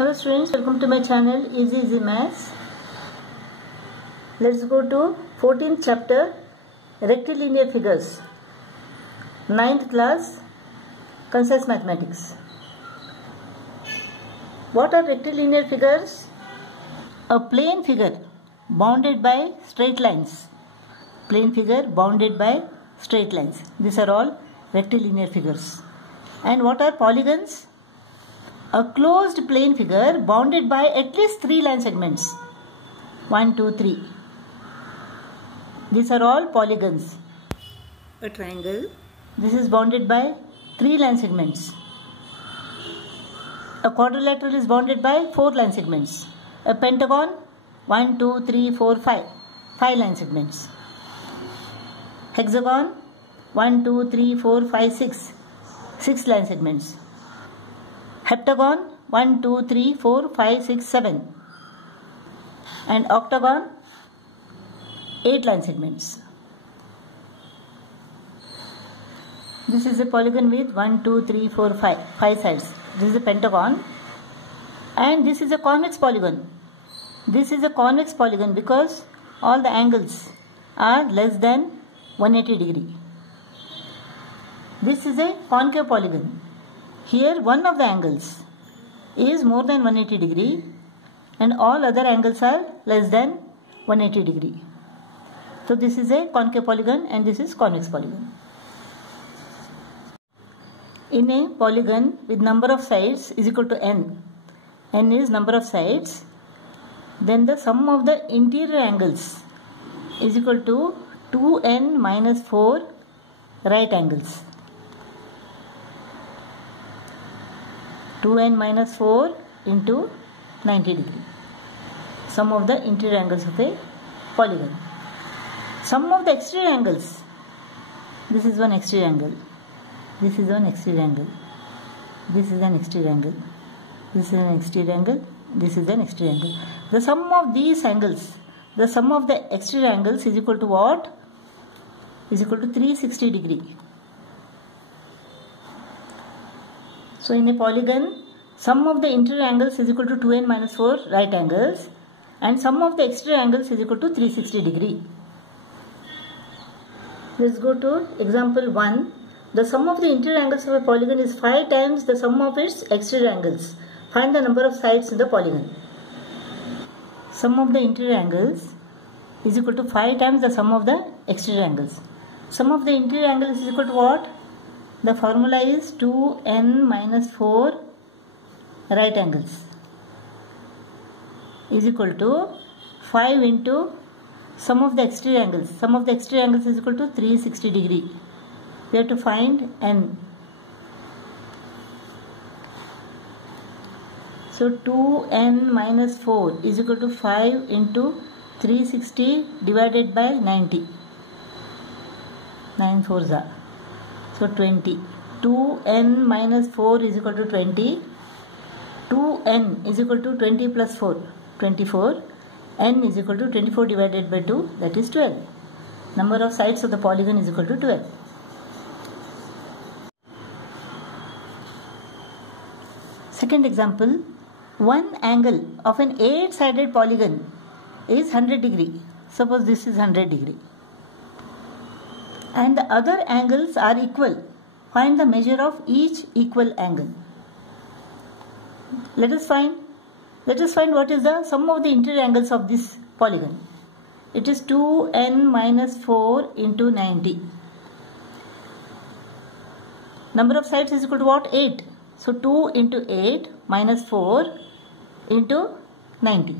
Hello students, welcome to my channel Easy Maths. Let's go to 14th chapter, rectilinear figures, 9th class, concise mathematics. What are rectilinear figures? A plane figure bounded by straight lines. Plane figure bounded by straight lines. These are all rectilinear figures. And what are polygons? A closed plane figure bounded by at least 3 line segments. 1, 2, 3. These are all polygons. A triangle. This is bounded by 3 line segments. A quadrilateral is bounded by 4 line segments. A pentagon, 1, 2, 3, 4, 5. 5 line segments. Hexagon, 1, 2, 3, 4, 5, 6. 6 line segments. Heptagon, 1, 2, 3, 4, 5, 6, 7. And octagon, 8 line segments. This is a polygon with 1, 2, 3, 4, 5 sides. This is a pentagon. And this is a convex polygon. This is a convex polygon because all the angles are less than 180 degree. This is a concave polygon. Here one of the angles is more than 180 degree and all other angles are less than 180 degree. So this is a concave polygon and this is convex polygon. In a polygon with number of sides is equal to n is number of sides, then the sum of the interior angles is equal to 2n minus 4 right angles. 2n minus 4 into 90 degree. Sum of the interior angles of a polygon. Sum of the exterior angles. This is one exterior angle. This is one exterior angle. This is an exterior angle. This is an exterior angle. This is an exterior angle. The sum of these angles, the sum of the exterior angles is equal to what? Is equal to 360 degree. So in a polygon, sum of the interior angles is equal to 2n minus 4 right angles and sum of the exterior angles is equal to 360 degree. Let's go to example 1. The sum of the interior angles of a polygon is 5 times the sum of its exterior angles. Find the number of sides in the polygon. Sum of the interior angles is equal to 5 times the sum of the exterior angles. Sum of the interior angles is equal to what? The formula is 2n minus 4 right angles is equal to 5 into sum of the exterior angles. Sum of the exterior angles is equal to 360 degree. We have to find n. So 2n minus 4 is equal to 5 into 360 divided by 90. 9 4s are. So 20. 2n minus 4 is equal to 20. 2n is equal to 20 plus 4. 24. N is equal to 24 divided by 2, that is 12. Number of sides of the polygon is equal to 12. Second example. One angle of an 8-sided polygon is 100 degree. Suppose this is 100 degree. And the other angles are equal. Find the measure of each equal angle. Let us find what is the sum of the interior angles of this polygon. It is 2n minus 4 into 90. Number of sides is equal to what? 8. So 2 into 8 minus 4 into 90.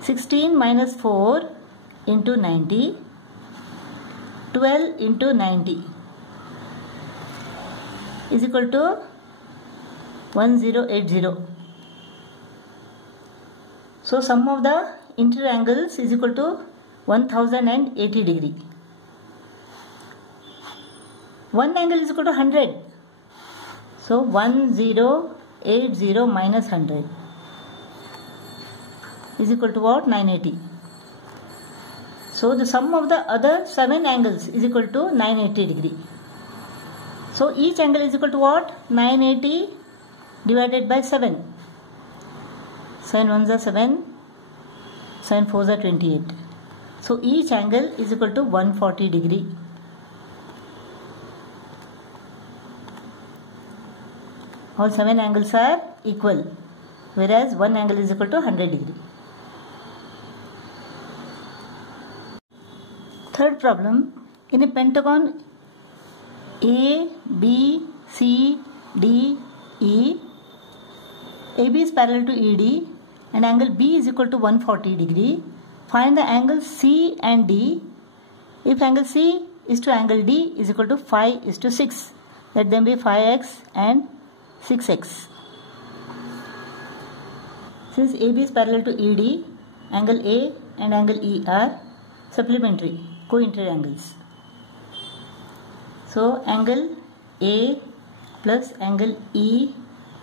16 minus 4 into 90. 12 into 90 is equal to 1080. So sum of the interior angles is equal to 1080 degree. One angle is equal to 100. So 1080 minus 100 is equal to what? 980. So the sum of the other 7 angles is equal to 980 degree. So each angle is equal to what? 980 divided by 7. Sin 1s are 7, sin 4s are 28. So each angle is equal to 140 degree. All 7 angles are equal, whereas one angle is equal to 100 degree. Third problem, in a pentagon A, B, C, D, E, AB is parallel to ED and angle B is equal to 140 degree. Find the angles C and D. If angle C is to angle D is equal to 5:6. Let them be 5x and 6x. Since AB is parallel to ED, angle A and angle E are supplementary, co-interior angles. So angle A plus angle E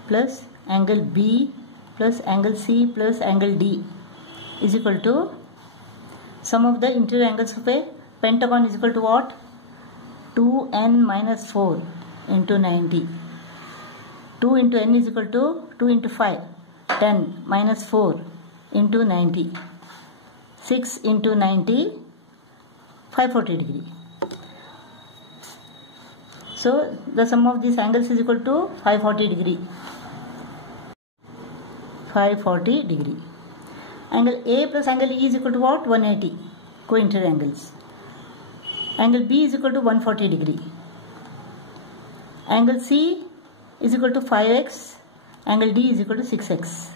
plus angle B plus angle C plus angle D is equal to sum of the interior angles of a pentagon is equal to what? 2n minus 4 into 90. 2 into n is equal to 2 into 5, 10 minus 4 into 90. 6 into 90, 540 degree. So the sum of these angles is equal to 540 degree. 540 degree. Angle A plus angle E is equal to what? 180. Co-interior angles. Angle B is equal to 140 degree. Angle C is equal to 5x. Angle D is equal to 6x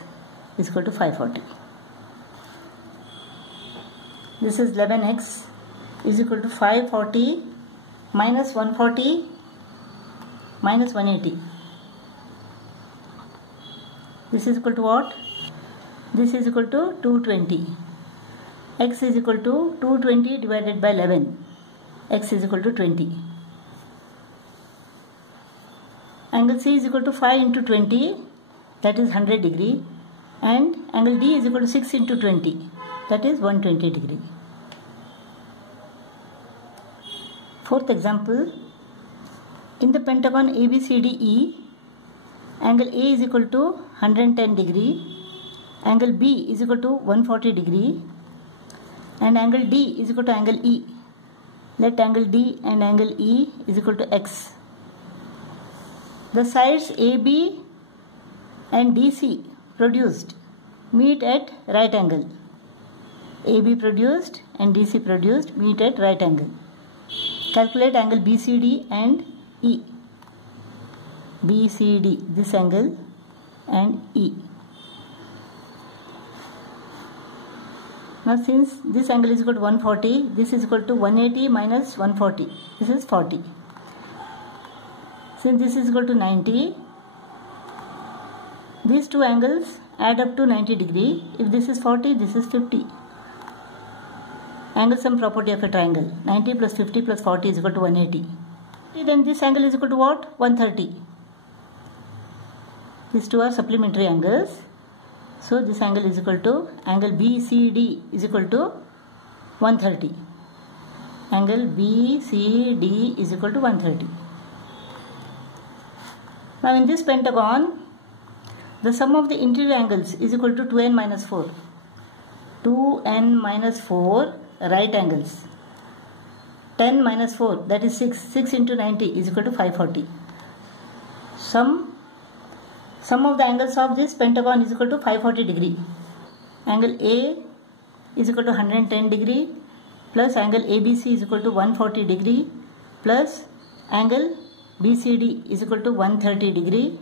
is equal to 540. This is 11x is equal to 540 minus 140 minus 180. This is equal to what? This is equal to 220. X is equal to 220 divided by 11. X is equal to 20. Angle C is equal to 5 into 20, that is 100 degree. And angle D is equal to 6 into 20, that is 120 degree. Fourth example, in the pentagon ABCDE, angle A is equal to 110 degree, angle B is equal to 140 degree, and angle D is equal to angle E. Let angle D and angle E is equal to x. The sides AB and DC produced meet at right angle. AB produced and DC produced meet at right angle. Calculate angle BCD and E. BCD, this angle, and E. Now since this angle is equal to 140, this is equal to 180 minus 140. This is 40. Since this is equal to 90, these two angles add up to 90 degree. If this is 40, this is 50. Angle sum property of a triangle. 90 plus 50 plus 40 is equal to 180. Then this angle is equal to what? 130. These two are supplementary angles. So this angle is equal to angle BCD is equal to 130. Angle BCD is equal to 130. Now in this pentagon, the sum of the interior angles is equal to 2n minus 4. 2n minus 4 right angles. 10 minus 4, that is 6. 6 into 90 is equal to 540. Sum of the angles of this pentagon is equal to 540 degree. Angle A is equal to 110 degree plus angle ABC is equal to 140 degree plus angle BCD is equal to 130 degree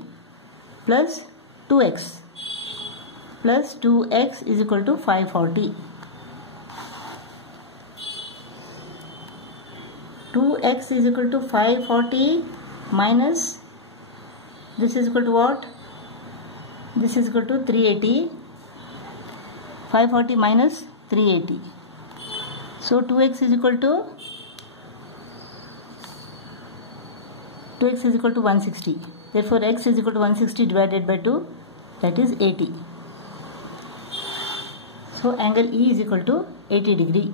plus 2x plus 2x is equal to 540. 2x is equal to 540 minus, this is equal to what? This is equal to 380. 540 minus 380. So 2x is equal to 160. Therefore x is equal to 160 divided by 2, that is 80. So angle E is equal to 80 degree.